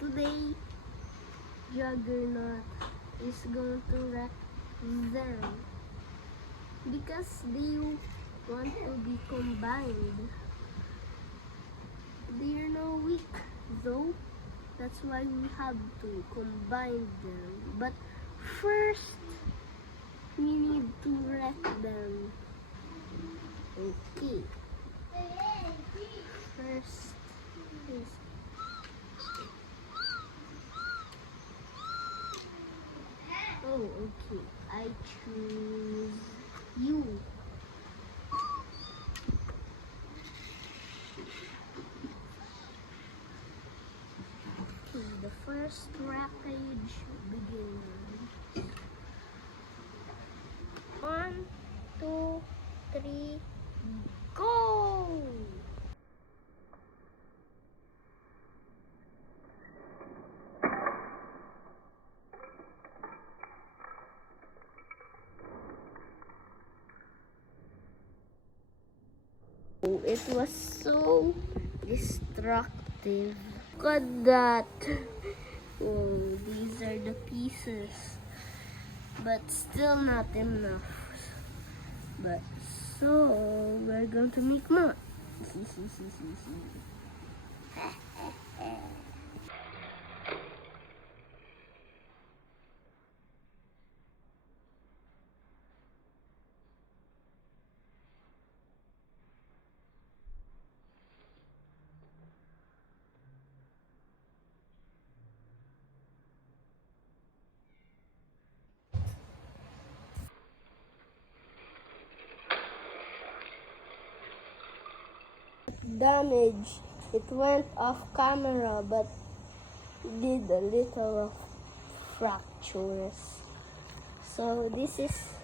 today, Juggernaut is going to wreck them because they want to be combined. They are no weak though, that's why we have to combine them. But first, we need to wreck them. Okay. First is okay. I choose you. Okay, the first rampage begins. 1, 2, 3, go! It was so destructive. Look at that. Oh, these are the pieces. But still not enough. But so, we're going to make more. Damage. It went off camera, but did a little of fractures. So this is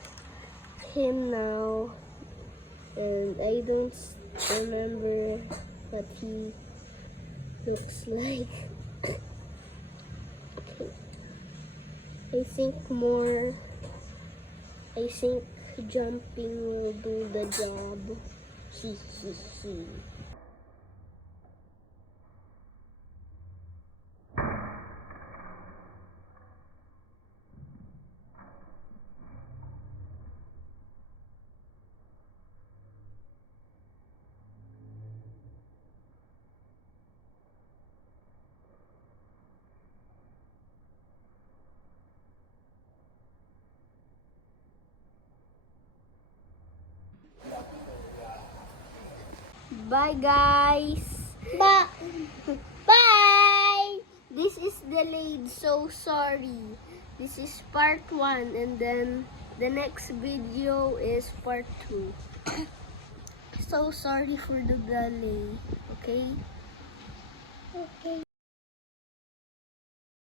him now, and I don't remember what he looks like. I think jumping will do the job. See. Bye guys. Bye. This is delayed, so sorry. This is part 1 and then the next video is part 2. So sorry for the delay. Okay? Okay.